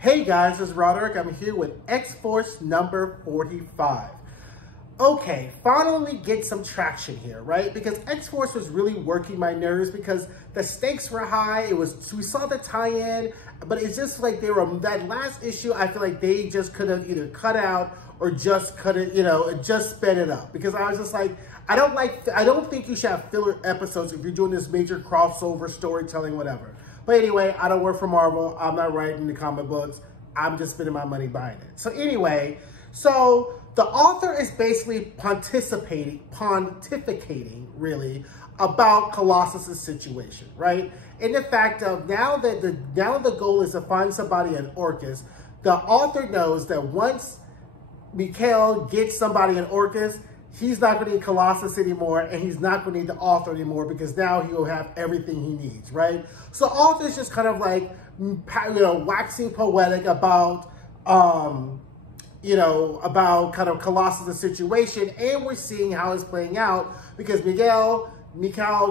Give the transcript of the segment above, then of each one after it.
Hey guys, it's Roderick. I'm here with X-Force number 45. Okay, finally get some traction here, right? Because X-Force was really working my nerves because the stakes were high. We saw the tie-in, but it's just like that last issue, I feel like they just could have either cut out or just cut it, just sped it up. Because I was just like, I don't think you should have filler episodes if you're doing this major crossover storytelling, whatever. But anyway, I don't work for Marvel. I'm not writing the comic books. I'm just spending my money buying it. So anyway, so the author is basically pontificating really about Colossus's situation, right? And the fact of now the goal is to find somebody in Orcus, the author knows that once Mikhail gets somebody in Orcus, he's not going to need Colossus anymore, and he's not going to need the author anymore because now he'll have everything he needs, right? So the author's just kind of like, waxing poetic about, about kind of Colossus' situation, and we're seeing how it's playing out because Mikhail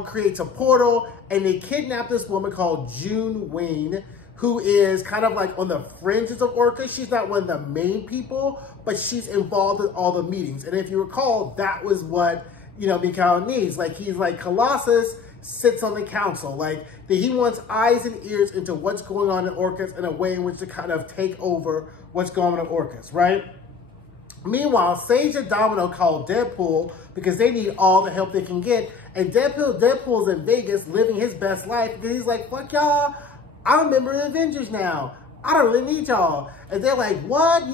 creates a portal, and they kidnap this woman called June Wayne, who is kind of like on the fringes of Orcus. She's not one of the main people, but she's involved in all the meetings. And if you recall, that was what, Mikhail needs. Like, he's like, Colossus sits on the council. Like, he wants eyes and ears into what's going on in Orcus in a way in which to kind of take over what's going on in Orcus, right? Meanwhile, Sage and Domino call Deadpool because they need all the help they can get. And Deadpool's in Vegas living his best life because he's like, fuck y'all, I'm a member of the Avengers now. I don't really need y'all. And they're like, what?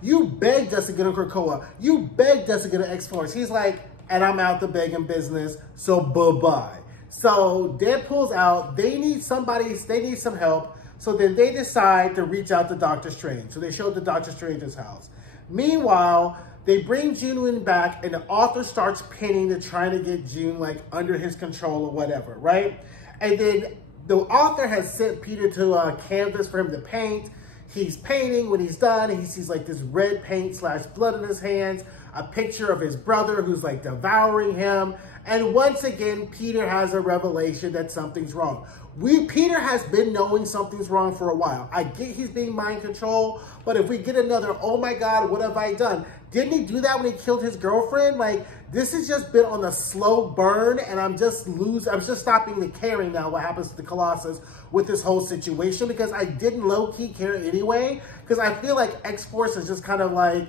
You begged us to get on Krakoa. You begged us to get on X-Force. He's like, and I'm out the begging business, so bye-bye. So Deadpool's out. They need some help. So then they decide to reach out to Doctor Strange. So they show up to Doctor Strange's house. Meanwhile, they bring June back, and the author starts painting to trying to get June like under his control or whatever, right? And then the author has sent Peter to a canvas for him to paint. He's painting. When he's done, he sees like this red paint / blood in his hands, a picture of his brother who's like devouring him. And once again, Peter has a revelation that something's wrong. Peter has been knowing something's wrong for a while. I get he's being mind controlled, but if we get another, oh my God, what have I done? Didn't he do that when he killed his girlfriend? Like, this has just been on a slow burn, and I'm just stopping the caring now what happens to the Colossus with this whole situation, because I didn't low-key care anyway, because I feel like X-Force is just kind of like,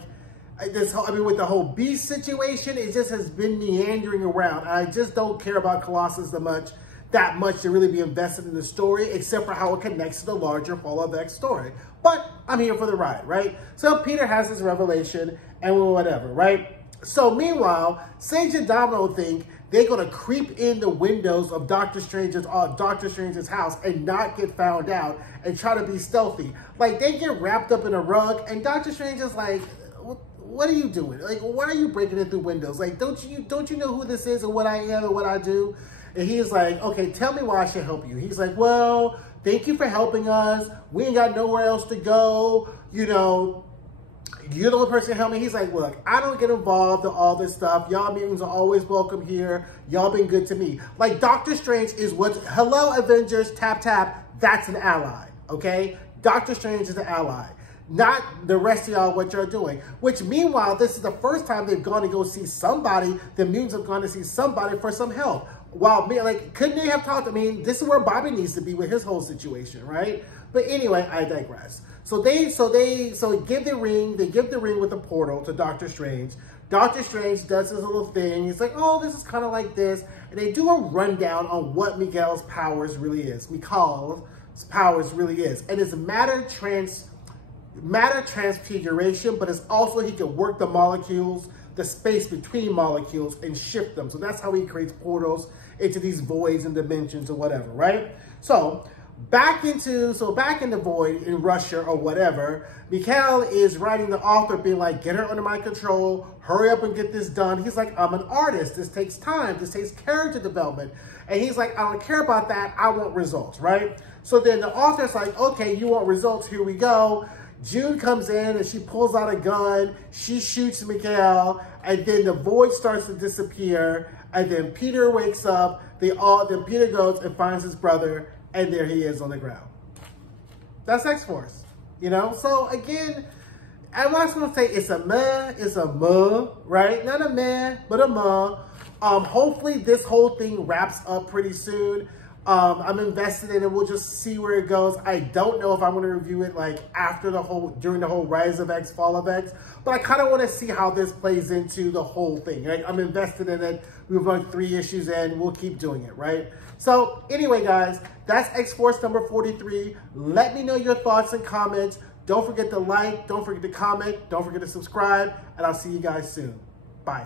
with the whole Beast situation, it just has been meandering around. I just don't care about Colossus that much to really be invested in the story, except for how it connects to the larger Fall of X story. But I'm here for the ride, right? So Peter has this revelation and whatever, right? So meanwhile, Sage and Domino think they're gonna creep in the windows of Doctor Strange's house and not get found out and try to be stealthy. Like, they get wrapped up in a rug, and Doctor Strange is like, what are you doing? Like, why are you breaking in through windows? Like, don't you know who this is and what I am and what I do? And he's like, okay, tell me why I should help you. He's like, well, thank you for helping us. We ain't got nowhere else to go. You're the only person to help me. He's like, look, I don't get involved in all this stuff. Y'all meetings are always welcome here. Y'all been good to me. Like, Doctor Strange is hello, Avengers, tap, tap. That's an ally, okay? Doctor Strange is an ally. Not the rest of y'all, what you're doing. Which, meanwhile, this is the first time they've gone to go see somebody. The mutants have gone to see somebody for some help. Wow, like, couldn't they have talked? I mean, this is where Bobby needs to be with his whole situation, right? But anyway, I digress. So they give the ring. They give the ring with the portal to Doctor Strange. Doctor Strange does his little thing. He's like, oh, this is kind of like this. And they do a rundown on what Mikhail's powers really is. And it's matter transfiguration, but it's also he can work the molecules, the space between molecules, and shift them. So that's how he creates portals into these voids and dimensions or whatever, right? So back in the void in Russia or whatever, Mikhail is writing the author being like, get her under my control, hurry up and get this done. He's like, I'm an artist. This takes time. This takes character development. And he's like, I don't care about that. I want results, right? So then the author's like, okay, you want results? Here we go. June comes in and she pulls out a gun. She shoots Mikhail, and then the void starts to disappear. And then Peter wakes up. Then Peter goes and finds his brother, and there he is on the ground. That's X-Force. you know? So again, I'm not gonna say it's a meh, it's a muh, right? Not a meh, but a muh. Hopefully this whole thing wraps up pretty soon. I'm invested in it. We'll just see where it goes. I don't know if I'm going to review it like during the whole Rise of X, Fall of X, but I kind of want to see how this plays into the whole thing. Right? I'm invested in it. We've run 3 issues and we'll keep doing it, right? So anyway, guys, that's X-Force number 43. Let me know your thoughts and comments. Don't forget to like, don't forget to comment, don't forget to subscribe, and I'll see you guys soon. Bye.